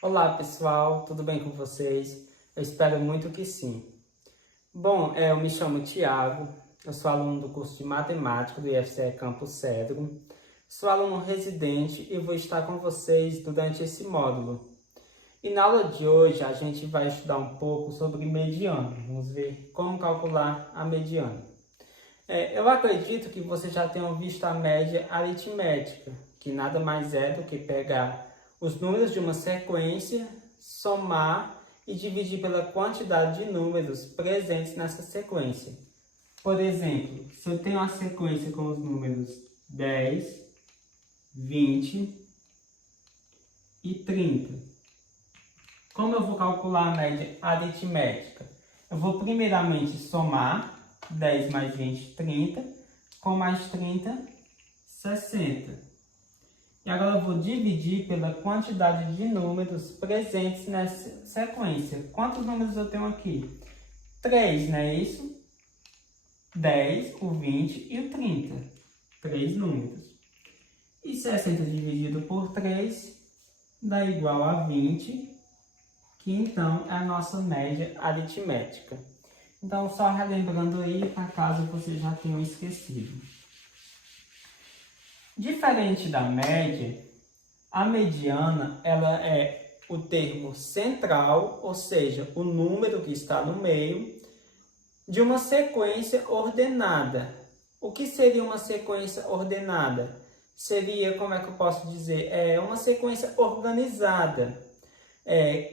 Olá pessoal, tudo bem com vocês? Eu espero muito que sim. Bom, eu me chamo Tiago, eu sou aluno do curso de Matemática do IFCE Campus Cedro. Sou aluno residente e vou estar com vocês durante esse módulo. E na aula de hoje a gente vai estudar um pouco sobre mediano. Vamos ver como calcular a mediana. Eu acredito que vocês já tenham visto a média aritmética, que nada mais é do que pegar os números de uma sequência, somar e dividir pela quantidade de números presentes nessa sequência. Por exemplo, se eu tenho uma sequência com os números 10, 20 e 30, como eu vou calcular a média aritmética? Eu vou primeiramente somar 10 mais 20, 30, com mais 30, 60. E agora eu vou dividir pela quantidade de números presentes nessa sequência. Quantos números eu tenho aqui? 3, não é isso? 10, o 20 e o 30. 3 números. E 60 dividido por 3 dá igual a 20, que então é a nossa média aritmética. Então, só relembrando aí, para caso vocês já tenham esquecido. Diferente da média, a mediana ela é o termo central, ou seja, o número que está no meio, de uma sequência ordenada. O que seria uma sequência ordenada? Seria, como é que eu posso dizer? Uma sequência organizada,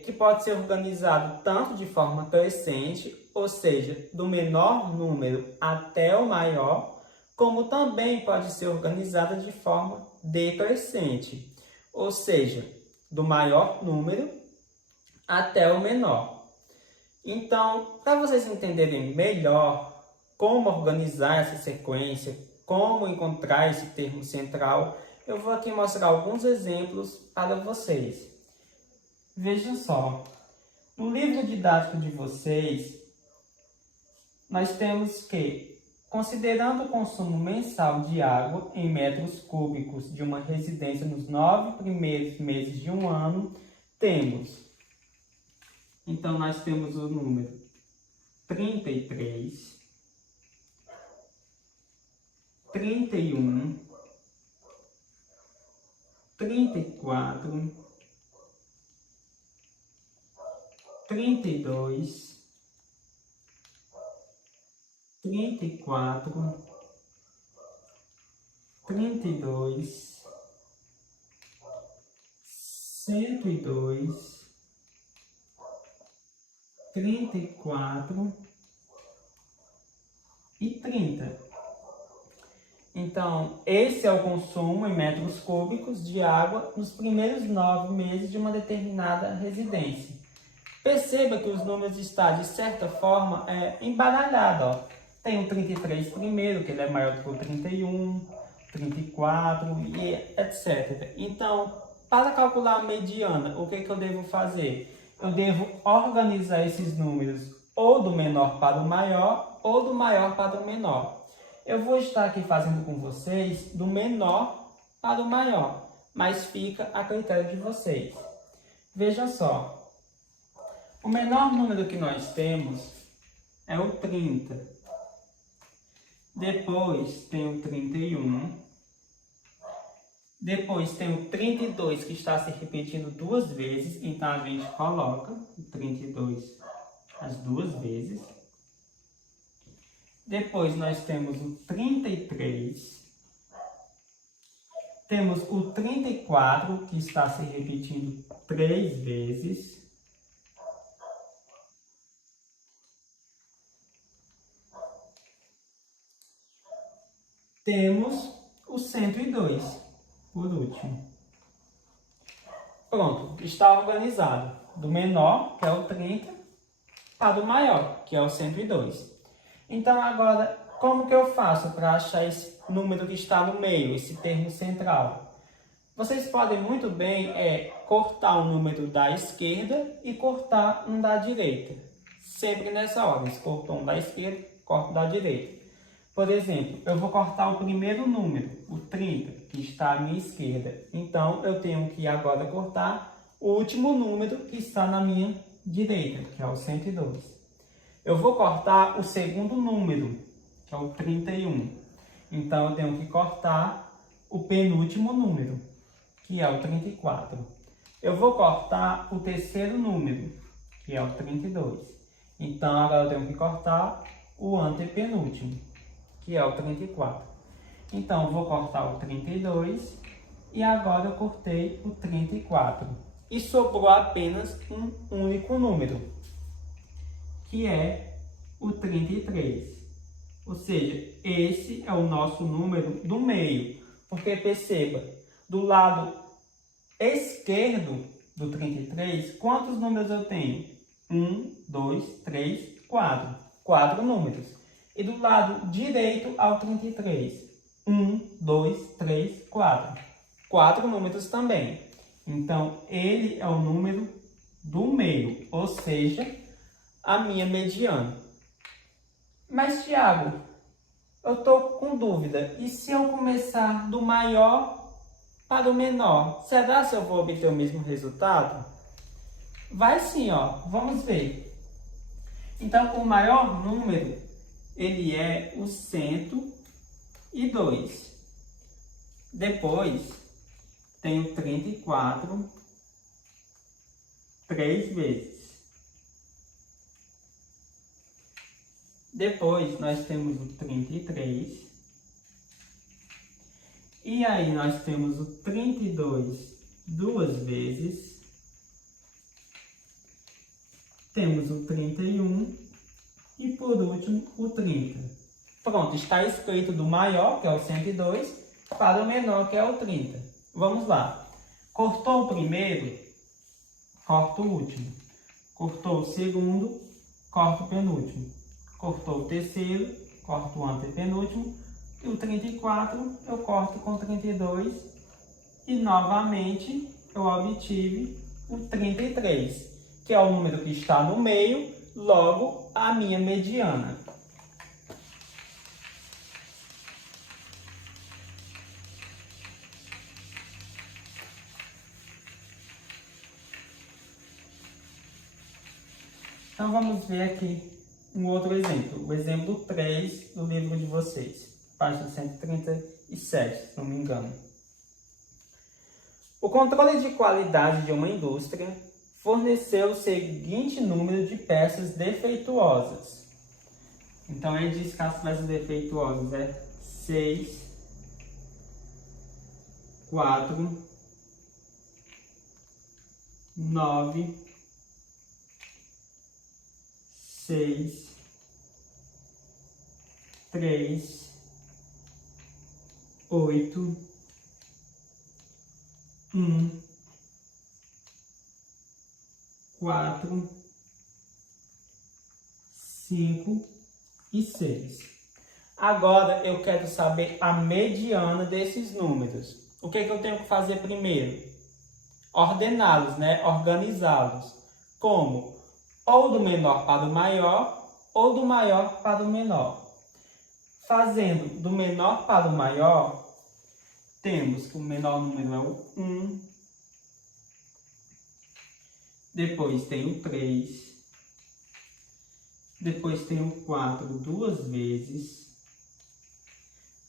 que pode ser organizado tanto de forma crescente, ou seja, do menor número até o maior, como também pode ser organizada de forma decrescente, ou seja, do maior número até o menor. Então, para vocês entenderem melhor como organizar essa sequência, como encontrar esse termo central, eu vou aqui mostrar alguns exemplos para vocês. Vejam só, no livro didático de vocês, nós temos que, considerando o consumo mensal de água em metros cúbicos de uma residência nos 9 primeiros meses de um ano, então nós temos o número 33, 31, 34, 32, 34, 32, 102, 34 e 30. Então, esse é o consumo em metros cúbicos de água nos primeiros 9 meses de uma determinada residência. Perceba que os números estão, de certa forma, embaralhados. Tem o 33 primeiro, que ele é maior do que o 31, 34 e etc. Então, para calcular a mediana, o que eu devo fazer? Eu devo organizar esses números ou do menor para o maior ou do maior para o menor. Eu vou estar aqui fazendo com vocês do menor para o maior, mas fica a critério de vocês. Veja só. O menor número que nós temos é o 30. Depois tem o 31. Depois tem o 32, que está se repetindo 2 vezes. Então, a gente coloca o 32 as 2 vezes. Depois, nós temos o 33. Temos o 34, que está se repetindo 3 vezes. Temos o 102, por último. Pronto, está organizado. Do menor, que é o 30, para o maior, que é o 102. Então, agora, como que eu faço para achar esse número que está no meio, esse termo central? Vocês podem muito bem cortar o número da esquerda e cortar um da direita. Sempre nessa ordem, se cortou um da esquerda, corto da direita. Por exemplo, eu vou cortar o primeiro número, o 30, que está à minha esquerda. Então, eu tenho que agora cortar o último número que está na minha direita, que é o 102. Eu vou cortar o segundo número, que é o 31. Então, eu tenho que cortar o penúltimo número, que é o 34. Eu vou cortar o terceiro número, que é o 32. Então, agora eu tenho que cortar o antepenúltimo, que é o 34. Então, eu vou cortar o 32 e agora eu cortei o 34. E sobrou apenas um único número, que é o 33. Ou seja, esse é o nosso número do meio. Porque perceba, do lado esquerdo do 33, quantos números eu tenho? 1, 2, 3, 4. 4 números. E do lado direito ao 33, 1, 2, 3, 4. 4 números também. Então, ele é o número do meio, ou seja, a minha mediana. Mas, Tiago, eu estou com dúvida. E se eu começar do maior para o menor, será que eu vou obter o mesmo resultado? Vai sim, ó. Vamos ver. Então, o maior número, ele é o 102. Depois, tem o 34, 3 vezes. Depois, nós temos o 33. E aí, nós temos o 32 duas vezes. Temos o 31. E, por último, o 30. Pronto, está escrito do maior, que é o 102, para o menor, que é o 30. Vamos lá. Cortou o primeiro, corta o último. Cortou o segundo, corta o penúltimo. Cortou o terceiro, corto o antepenúltimo. E o 34 eu corto com 32. E novamente eu obtive o 33, que é o número que está no meio, logo a minha mediana. Então vamos ver aqui um outro exemplo, o exemplo 3 do livro de vocês, página 137, se não me engano. O controle de qualidade de uma indústria forneceu o seguinte número de peças defeituosas. Então ele diz que as peças defeituosas é 6, 4, 9, 6, 3, 8, 1, 4, 5 e 6. Agora eu quero saber a mediana desses números. O que eu tenho que fazer primeiro? Ordená-los, né? Organizá-los. Como? Ou do menor para o maior, ou do maior para o menor. Fazendo do menor para o maior, temos que o menor número é o 1. Depois tem o 3. Depois tem o 4 duas vezes.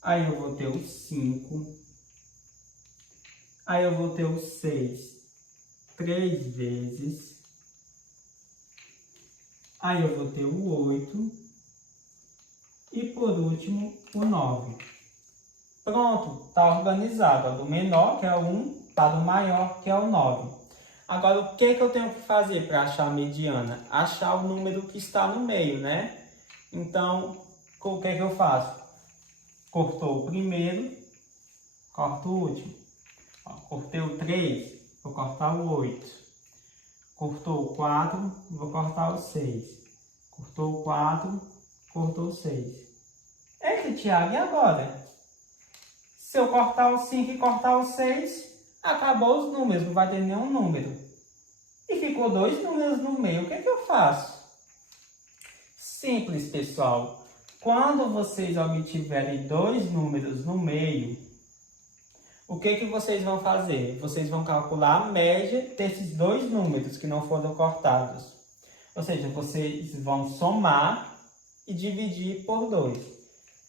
Aí eu vou ter o 5. Aí eu vou ter o 6 3 vezes. Aí eu vou ter o 8. E por último, o 9. Pronto, está organizado. Do menor, que é o 1, para o maior, que é o 9. Agora, o que eu tenho que fazer para achar a mediana? Achar o número que está no meio, né? Então, o que eu faço? Cortou o primeiro, corto o último. Ó, cortei o 3, vou cortar o 8. Cortou o 4, vou cortar o 6. Cortou o 4, cortou o 6. Eita, Tiago, e agora? Se eu cortar o 5 e cortar o 6, acabou os números, não vai ter nenhum número. E ficou 2 números no meio, o que eu faço? Simples, pessoal. Quando vocês obtiverem 2 números no meio, O que vocês vão fazer? Vocês vão calcular a média desses dois números que não foram cortados. Ou seja, vocês vão somar e dividir por 2.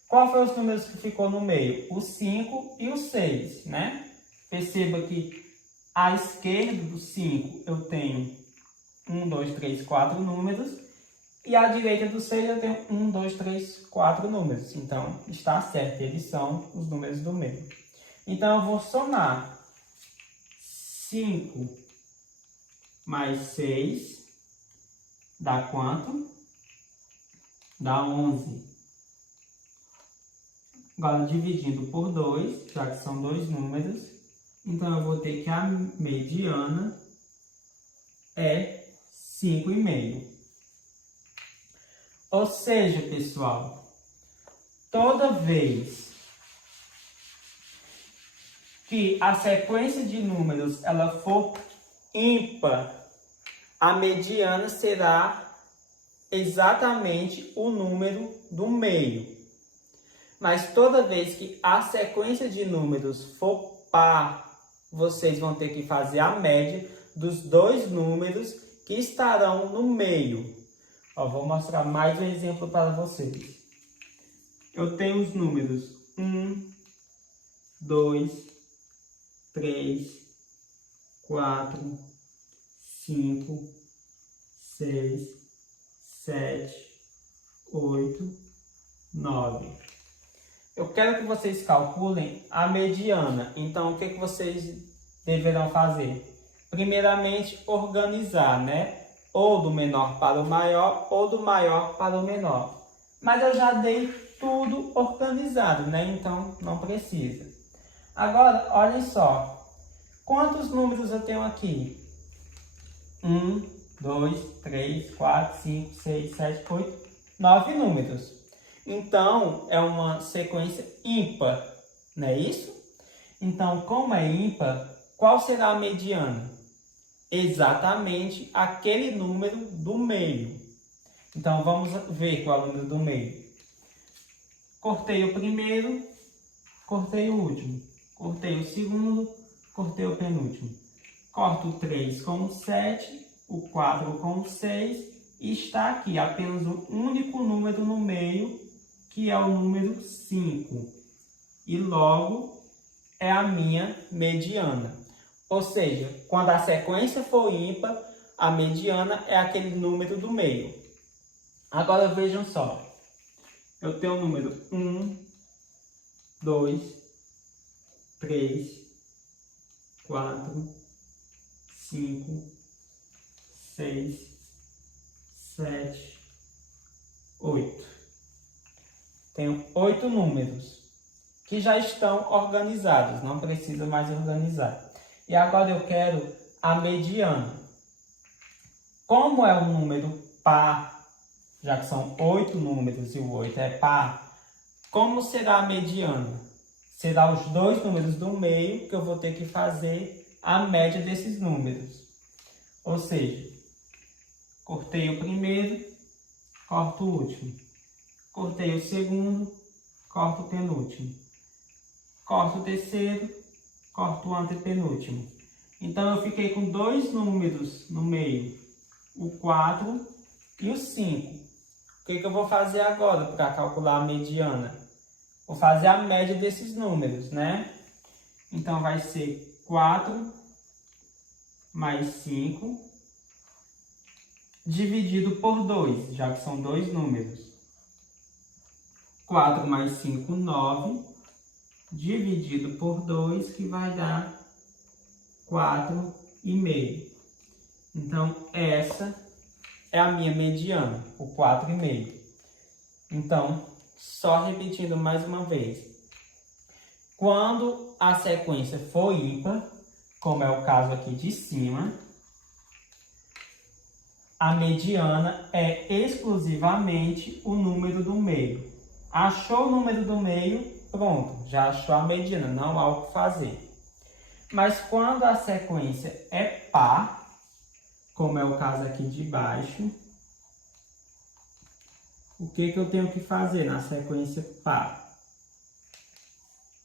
Qual foi os números que ficou no meio? O 5 e o 6, né? Perceba que à esquerda do 5 eu tenho 1, 2, 3, 4 números. E à direita do 6 eu tenho 1, 2, 3, 4 números. Então, está certo, eles são os números do meio. Então, eu vou somar 5 mais 6 dá quanto? Dá 11. Agora, dividindo por 2, já que são dois números, então eu vou ter que a mediana é 5,5. Ou seja, pessoal, toda vez que a sequência de números ela for ímpar, a mediana será exatamente o número do meio. Mas toda vez que a sequência de números for par, vocês vão ter que fazer a média dos dois números que estarão no meio. Ó, vou mostrar mais um exemplo para vocês. Eu tenho os números 1, 2, 3, 4, 5, 6, 7, 8, 9. Eu quero que vocês calculem a mediana. Então, o que vocês deverão fazer? Primeiramente, organizar, né? Ou do menor para o maior, ou do maior para o menor. Mas eu já dei tudo organizado, né? Então, não precisa. Agora, olhem só. Quantos números eu tenho aqui? 1, 2, 3, 4, 5, 6, 7, 8, 9 números. Então, é uma sequência ímpar, não é isso? Então, como é ímpar, qual será a mediana? Exatamente aquele número do meio. Então, vamos ver qual é o número do meio. Cortei o primeiro, cortei o último. Cortei o segundo, cortei o penúltimo. Corto o 3 com o 7, o 4 com o 6 e está aqui apenas um único número no meio, que é o número 5. E logo é a minha mediana. Ou seja, quando a sequência for ímpar, a mediana é aquele número do meio. Agora vejam só. Eu tenho o número 1, 2, 3, 4, 5, 6, 7, 8. Tenho 8 números que já estão organizados, não precisa mais organizar. E agora eu quero a mediana. Como é um número par, já que são 8 números e o 8 é par, como será a mediana? Será os dois números do meio que eu vou ter que fazer a média desses números. Ou seja, cortei o primeiro, corto o último. Cortei o segundo, corto o penúltimo. Corto o terceiro, corto o antepenúltimo. Então, eu fiquei com dois números no meio, o 4 e o 5. O que eu vou fazer agora para calcular a mediana? Vou fazer a média desses números, né? Então, vai ser 4 mais 5 dividido por 2, já que são dois números. 4 mais 5, 9, dividido por 2, que vai dar 4,5. Então, essa é a minha mediana, o 4,5. Então, só repetindo mais uma vez. Quando a sequência for ímpar, como é o caso aqui de cima, a mediana é exclusivamente o número do meio. Achou o número do meio, pronto, já achou a mediana, não há o que fazer. Mas quando a sequência é par, como é o caso aqui de baixo, o que eu tenho que fazer na sequência par?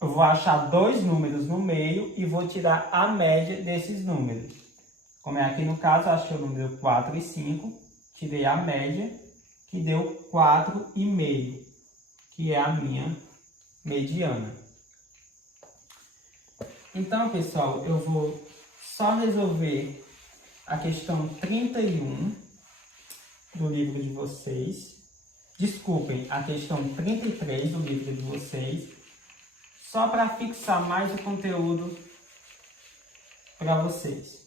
eu vou achar dois números no meio e vou tirar a média desses números. Como é aqui no caso, eu achei o número 4 e 5, tirei a média, que deu 4,5, que é a minha mediana. Então, pessoal, eu vou só resolver a questão 31 do livro de vocês. Desculpem, a questão 33 do livro de vocês. Só para fixar mais o conteúdo para vocês.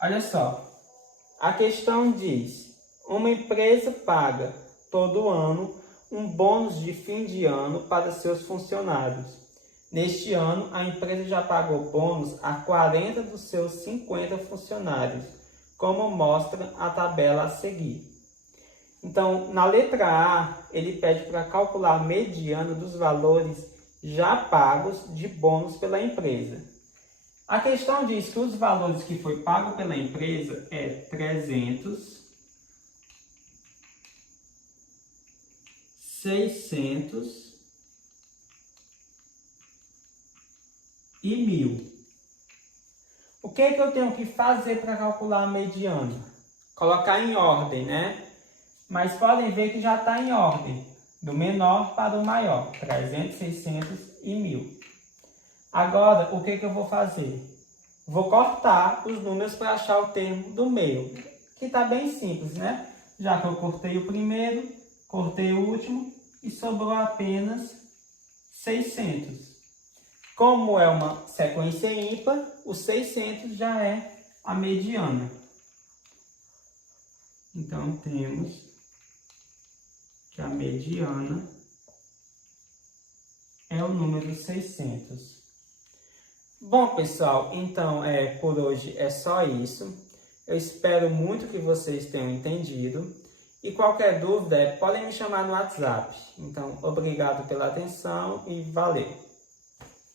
Olha só, a questão diz: uma empresa paga todo ano um bônus de fim de ano para seus funcionários. Neste ano, a empresa já pagou bônus a 40 dos seus 50 funcionários, como mostra a tabela a seguir. Então, na letra A, ele pede para calcular a mediana dos valores já pagos de bônus pela empresa. A questão diz que os valores que foi pago pela empresa é 300, 600 e 1.000. O que é que eu tenho que fazer para calcular a mediana? Colocar em ordem, né? Mas podem ver que já está em ordem, do menor para o maior, 300, 600 e 1.000. Agora, o que é que eu vou fazer? Vou cortar os números para achar o termo do meio, que está bem simples, né? Já que eu cortei o primeiro, cortei o último e sobrou apenas 600. Como é uma sequência ímpar, o 600 já é a mediana. Então, temos que a mediana é o número 600. Bom, pessoal, então por hoje é só isso. Eu espero muito que vocês tenham entendido. E qualquer dúvida, podem me chamar no WhatsApp. Então, obrigado pela atenção e valeu!